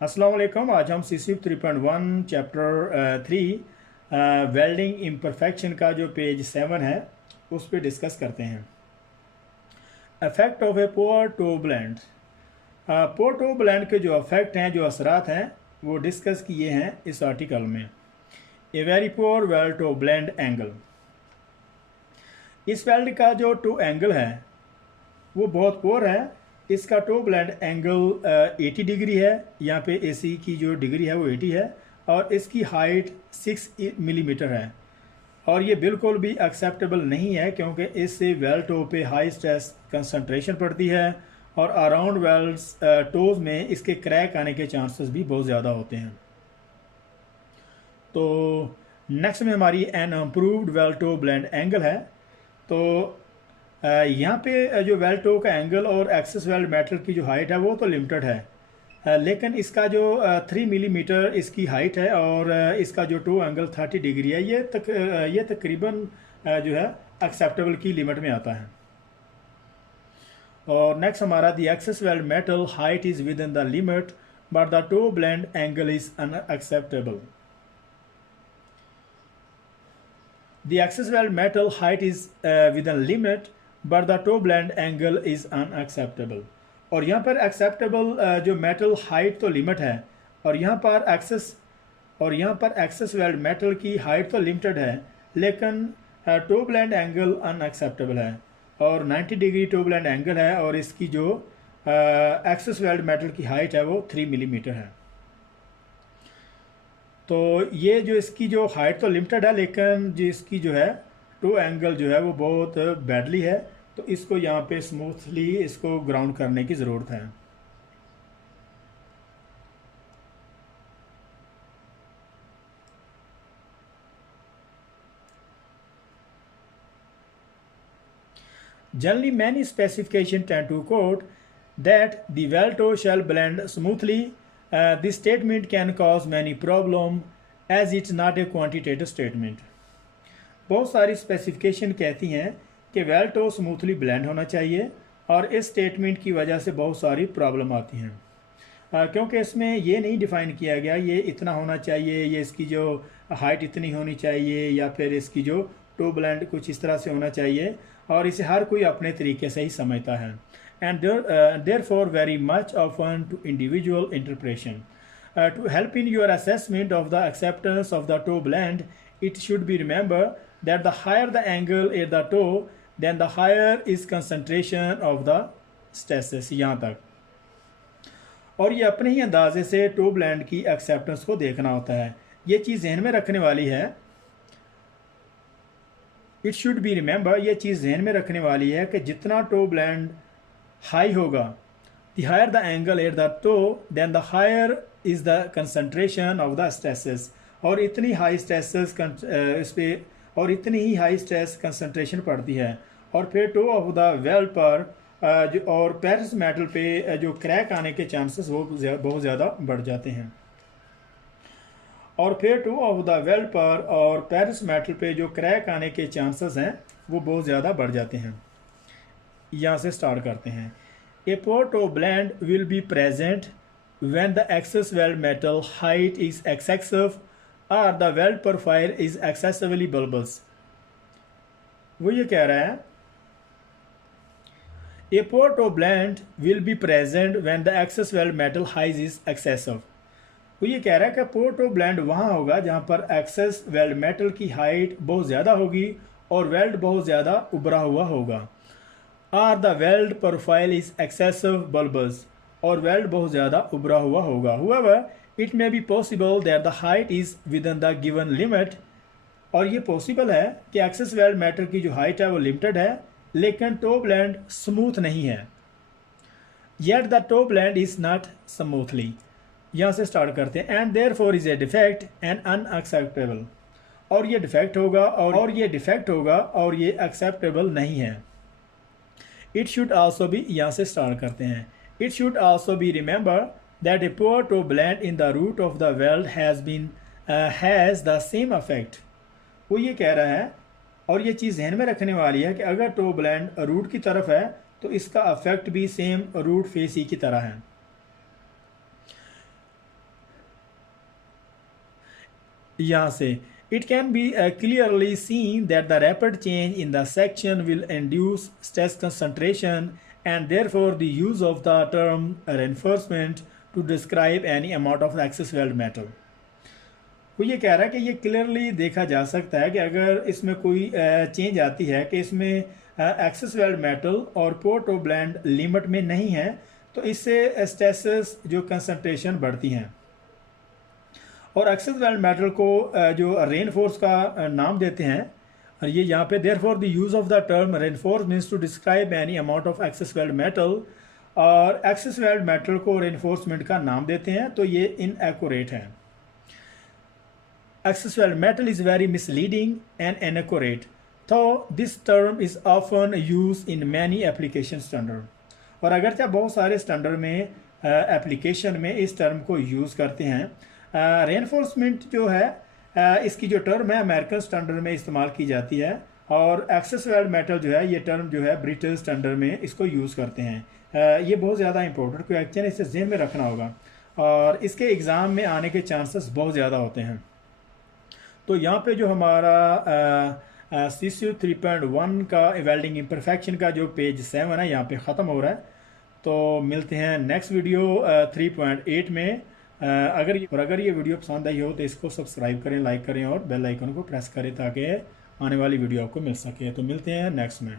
अस्सलाम वालेकुम। आज हम CC 3.1 चैप्टर 3 वेल्डिंग इम्परफेक्शन का जो पेज 7 है उस पर डिस्कस करते हैं। Effect of a poor toe blend. Poor toe blend के जो इफेक्ट हैं, जो असरात हैं, वो डिस्कस किए हैं इस आर्टिकल में। A very poor weld toe blend angle. इस वेल्ड का जो टो एंगल है वो बहुत पोअर है। इसका टो ब्लेंड एंगल 80 डिग्री है। यहाँ पे AC की जो डिग्री है वो 80 है और इसकी हाइट 6 मिलीमीटर है। और ये बिल्कुल भी एक्सेप्टेबल नहीं है क्योंकि इससे वेल टो पे हाई स्ट्रेस कंसंट्रेशन पड़ती है और अराउंड वेल्स टोज में इसके क्रैक आने के चांसेस भी बहुत ज़्यादा होते हैं। तो नेक्स्ट में हमारी an improved weld toe blend angle है। तो यहाँ पे जो वेल्ड टो का एंगल और एक्सेस वेल्ड मेटल की जो हाइट है वो तो लिमिटेड है, लेकिन इसका जो 3 मिलीमीटर इसकी हाइट है और इसका जो टो एंगल 30 डिग्री है, ये तकरीबन जो है एक्सेप्टेबल की लिमिट में आता है। और नेक्स्ट हमारा the excess weld metal height is within the limit but the toe blend angle is unacceptable. The access weld metal height is within limit but the toe blend angle is unacceptable। और यहाँ पर acceptable जो metal height तो limit है और यहाँ पर access weld metal की height तो limited है, लेकिन toe blend angle unacceptable है और 90 डिग्री toe blend angle है और इसकी जो access weld metal की height है वो 3 मिलीमीटर है। तो ये जो इसकी जो हाइट तो लिमिटेड है, लेकिन जो इसकी जो है टो एंगल जो है वो बहुत बैडली है, तो इसको यहाँ पे स्मूथली इसको ग्राउंड करने की ज़रूरत है। Generally, many specifications tend to quote that the weld toe shall blend smoothly. This statement can cause many problems as it's not a quantitative statement। बहुत सारी स्पेसिफिकेशन कहती हैं कि वेल्ड टो स्मूथली ब्लेंड होना चाहिए और इस स्टेटमेंट की वजह से बहुत सारी प्रॉब्लम आती हैं, क्योंकि इसमें ये नहीं डिफ़ाइन किया गया ये इतना होना चाहिए, ये इसकी जो हाइट इतनी होनी चाहिए, या फिर इसकी जो टो ब्लेंड कुछ इस तरह से होना चाहिए, और इसे हर कोई अपने तरीके से ही समझता है। And therefore very much often to individual interpretation. To help in your assessment of the acceptance of the toe blend, it should be remembered that the higher the angle at the toe, then the higher is concentration of the stresses। यहाँ तक, और ये अपने ही अंदाजे से to blend की acceptance को देखना होता है। ये चीज़ जहन में रखने वाली है। इट शुड बी रिमेंबर, ये चीज़ जहन में रखने वाली है कि जितना टो ब्लेंड हाई होगा, the higher the angle at the toe, then the higher is the concentration of the stresses. और इतनी हाई स्ट्रेसेस इस पर और इतनी ही हाई स्ट्रेस कंसनट्रेशन पड़ती है और फिर टो ऑफ द वेल्ड पर जो और पेरिस मेटल पे जो क्रैक आने के चांसेस वो बहुत ज़्यादा बढ़ जाते हैं। और फिर टो ऑफ द वेल्ड पर और पेरिस मेटल पे जो क्रैक आने के चांसेस हैं वो बहुत ज़्यादा बढ़ जाते हैं। यहाँ से स्टार्ट करते हैं। A pour to blend will be present when the excess weld metal height is excessive or the weld profile is excessively bulbous। वो ये कह रहा है a poor toe blend will be present when the excess weld metal height is excessive। वो ये कह रहा है कि पोर टो ब्लेंड वहाँ होगा जहाँ पर एक्सेस वेल्ड मेटल की हाइट बहुत ज़्यादा होगी और वेल्ड बहुत ज़्यादा उभरा हुआ होगा। और the weld profile is excessive bulbous, और वेल्ड बहुत ज़्यादा उभरा हुआ होगा। However it may be possible that the height is within the given limit. और ये पॉसिबल है कि एक्सेस वेल्ड मेटल की जो हाइट है वो लिमिटेड है, लेकिन टो ब्लेंड स्मूथ नहीं है। Yet the toe blend is not smoothly. यहाँ से स्टार्ट करते हैं। And therefore is a defect and unacceptable. और ये डिफेक्ट होगा और ये एक्सेप्टेबल नहीं है। इट शुड आल्सो बी, यहाँ से स्टार्ट करते हैं। It should also be remembered that a poor toe blend in the root of the weld has the same effect। वो ये कह रहा है और ये चीज़ ध्यान में रखने वाली है कि अगर टो ब्लेंड रूट की तरफ है तो इसका अफेक्ट भी सेम रूट फेस ही की तरह है। यहाँ से it can be clearly seen that the rapid change in the section will induce stress concentration and therefore the use of the term reinforcement to describe any amount of excess weld metal. वो ये कह रहा है कि ये clearly देखा जा सकता है कि अगर इसमें कोई चेंज आती है कि इसमें एक्सेस वेल्ड मेटल और पोर्ट ऑफ ब्लेंड लिमिट में नहीं है, तो इससे स्ट्रेसेस जो कंसंट्रेशन बढ़ती हैं। और एक्सेस वेल्ड मेटल को जो रेनफोर्स का नाम देते हैं, और ये यहाँ पे therefore the use of the term reinforce means to describe any amount of excess weld metal, और एक्सेस वेल्ड मेटल को रेनफोर्समेंट का नाम देते हैं, तो ये इनएक्यूरेट है। Excess weld metal is very misleading and inaccurate, though this term is often used in many application standard। और अगरचे बहुत सारे स्टैंडर्ड में एप्लीकेशन में इस टर्म को यूज़ करते हैं। रेनफोर्समेंट जो है इसकी जो टर्म है अमेरिकन स्टैंडर्ड में इस्तेमाल की जाती है, और एक्सेस वेल्ड मेटल जो है ये टर्म जो है ब्रिटिश स्टैंडर्ड में इसको यूज़ करते हैं। ये बहुत ज़्यादा इंपॉर्टेंट क्वेश्चन है, इसे ज़हन में रखना होगा और इसके एग्ज़ाम में आने के चांसेस बहुत ज़्यादा होते हैं। तो यहाँ पे जो हमारा CCU 3.1 का वेल्डिंग इम्परफेक्शन का जो पेज 7 है यहाँ पे ख़त्म हो रहा है। तो मिलते हैं नेक्स्ट वीडियो 3.8 में। अगर ये वीडियो पसंद आई हो तो इसको सब्सक्राइब करें, लाइक करें और बेल आइकन को प्रेस करें ताकि आने वाली वीडियो आपको मिल सके। तो मिलते हैं नेक्स्ट में।